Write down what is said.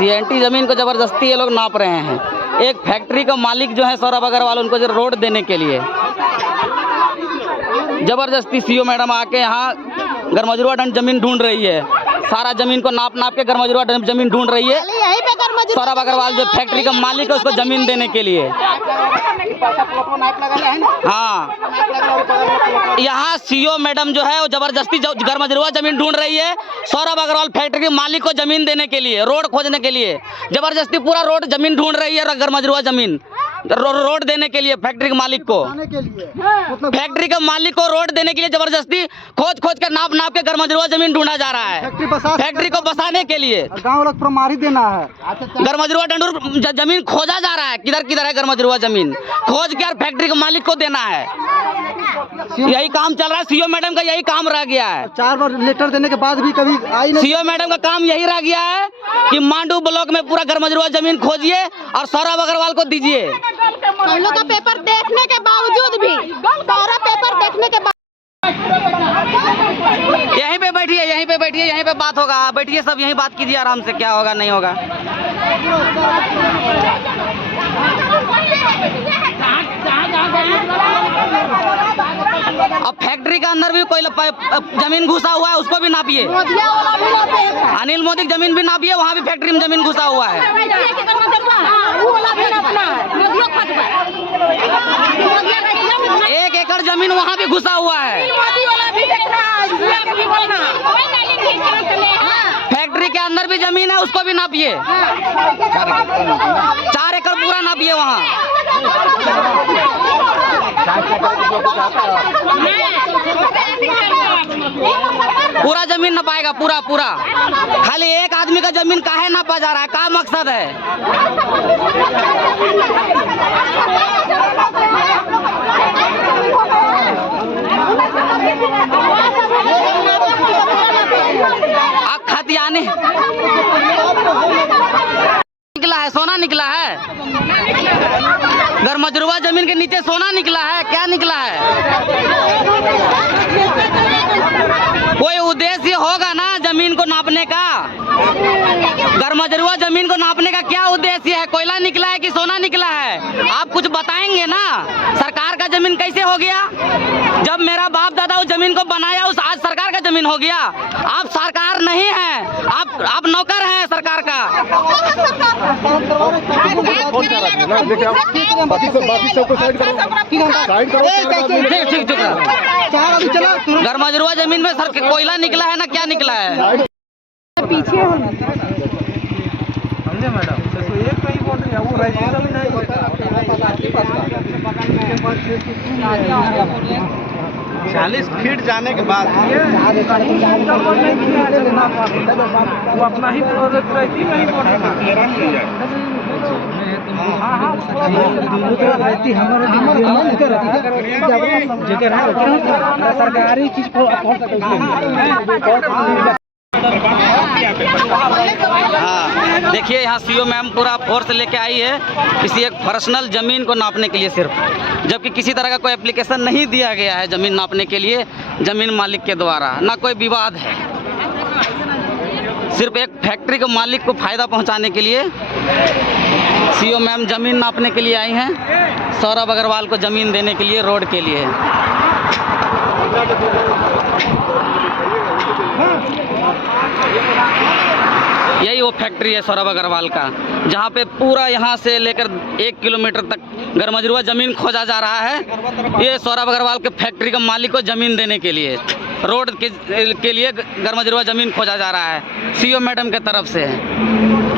CNT जमीन को जबरदस्ती ये लोग नाप रहे हैं। एक फैक्ट्री का मालिक जो है सौरभ अग्रवाल, उनको जो रोड देने के लिए जबरदस्ती सीओ मैडम आके यहाँ गरमजरुआ दंड जमीन ढूंढ रही है। सारा जमीन को नाप के गरमजरुआ जमीन ढूंढ रही है। सौरभ अग्रवाल जो फैक्ट्री का मालिक है उसको जमीन देने के लिए। हाँ, यहाँ सीओ मैडम जो है वो जबरदस्ती गरमजरुआ जमीन ढूंढ रही है। सौरभ अग्रवाल फैक्ट्री के मालिक को जमीन देने के लिए, रोड खोजने के लिए जबरदस्ती पूरा रोड जमीन ढूंढ रही है। गरमजरुआ जमीन रोड देने के लिए फैक्ट्री के मालिक को, फैक्ट्री के मालिक को रोड देने के लिए जबरदस्ती खोज के नाप के गरमजरुआ जमीन ढूंढा जा रहा है। फैक्ट्री को बसाने के लिए गाँव लोग प्रमारी देना है। गरमजरुआ डंडूर जमीन खोजा जा रहा है। किधर है गरमजरुआ जमीन, खोज के और फैक्ट्री के मालिक को देना है। यही काम चल रहा है। सीओ मैडम का यही काम रह गया है। 4 बार लेटर देने के बाद भी कभी आई नहीं। सीओ मैडम का काम यही रह गया है कि मांडू ब्लॉक में पूरा गरमजरुआ जमीन खोजिए और सौरभ अग्रवाल को दीजिए। हम लोग का पेपर देखने के बावजूद भी, सारा पेपर देखने के यहीं पे बैठिए, यहीं पे बात होगा। बैठिए सब, यहीं बात कीजिए आराम से, क्या होगा नहीं होगा। अब फैक्ट्री के अंदर भी कोई जमीन घुसा हुआ है, उसको भी नापिए। अनिल मोदी की जमीन भी नापिए, वहाँ भी फैक्ट्री में जमीन घुसा हुआ है। 1 एकड़ जमीन वहाँ भी घुसा हुआ है। फैक्ट्री के अंदर भी जमीन है, उसको भी नापिए। 4 एकड़ पूरा नापिए वहाँ। पूरा जमीन नपाएगा, पूरा। खाली एक आदमी का जमीन काहे नापा जा रहा है, क्या मकसद है? आप खतियाने निकला है, सोना निकला है। गरमजरुआ जमीन के नीचे सोना निकला है, क्या निकला है? कोई उद्देश्य होगा ना जमीन को नापने का। गरमजरुआ जमीन को नापने का क्या उद्देश्य है? कोयला निकला है कि सोना निकला है? आप कुछ बताएंगे ना। सरकार का जमीन कैसे हो गया? जब मेरा बाप दादा उस जमीन को बनाया, उस आज सरकार का जमीन हो गया। आप सरकार नहीं है, आप नौकर हैं सरकार का। गरमजरुआ जमीन में सर कोयला निकला है ना, क्या निकला है? पीछे समझे मैडम, एक कहीं बोल रही है वो राइट भी नहीं होता। 40 फीट जाने के बाद वो अपना ही प्रोजेक्ट रहती नहीं सरकारी चीज हाँ, देखिए यहाँ सीओ मैम पूरा फोर्स लेके आई है किसी एक पर्सनल ज़मीन को नापने के लिए सिर्फ, जबकि किसी तरह का कोई एप्लीकेशन नहीं दिया गया है ज़मीन नापने के लिए ज़मीन मालिक के द्वारा, ना कोई विवाद है। सिर्फ एक फैक्ट्री के मालिक को फ़ायदा पहुंचाने के लिए सीओ मैम ज़मीन नापने के लिए आई हैं, सौरभ अग्रवाल को ज़मीन देने के लिए, रोड के लिए। यही वो फैक्ट्री है सौरभ अग्रवाल का, जहाँ पे पूरा यहाँ से लेकर 1 किलोमीटर तक गरमजरुआ ज़मीन खोजा जा रहा है। ये सौरभ अग्रवाल के फैक्ट्री का मालिक को ज़मीन देने के लिए, रोड के लिए गरमजरुआ ज़मीन खोजा जा रहा है, सीओ मैडम के तरफ से है।